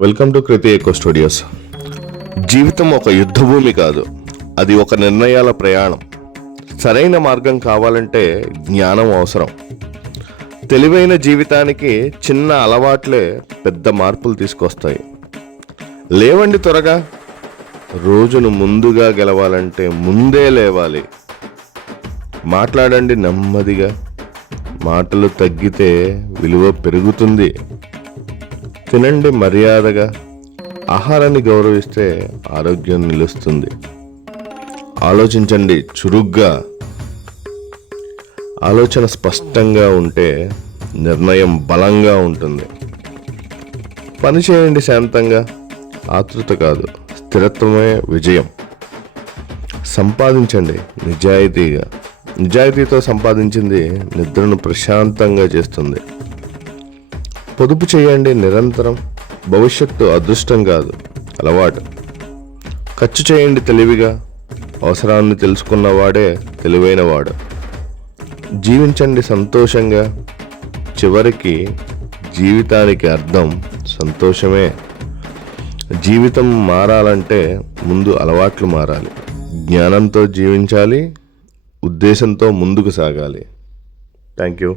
Welcome to Kriti eco studios. జీవితం ఒక యుద్ధభూమి కాదు, అది ఒక నిర్ణయాల ప్రయాణం. సరైన మార్గం కావాలంటే జ్ఞానం అవసరం. తెలివైన జీవితానికి చిన్న అలవాట్లే పెద్ద మార్పులు తీసుకొస్తాయి. లేవండి త్వరగా. రోజును ముందుగా గెలవాలంటే ముందే లేవాలి. మాట్లాడండి నెమ్మదిగా. మాటలు తగ్గితే విలువ పెరుగుతుంది. తినండి మర్యాదగా. ఆహారాన్ని గౌరవిస్తే ఆరోగ్యం నిలుస్తుంది. ఆలోచించండి చురుగ్గా. ఆలోచన స్పష్టంగా ఉంటే నిర్ణయం బలంగా ఉంటుంది. పని చేయండి శాంతంగా. ఆతృత కాదు, స్థిరత్వమే విజయం. సంపాదించండి నిజాయితీగా. నిజాయితీతో సంపాదించింది నిద్రను ప్రశాంతంగా చేస్తుంది. పొదుపు చేయండి నిరంతరం. భవిష్యత్తు అదృష్టం కాదు, అలవాటు. ఖర్చు చేయండి తెలివిగా. అవసరాన్ని తెలుసుకున్నవాడే తెలివైనవాడు. జీవించండి సంతోషంగా. చివరికి జీవితానికి అర్థం సంతోషమే. జీవితం మారాలంటే ముందు అలవాట్లు మారాలి. జ్ఞానంతో జీవించాలి, ఉద్దేశంతో ముందుకు సాగాలి. Thank you.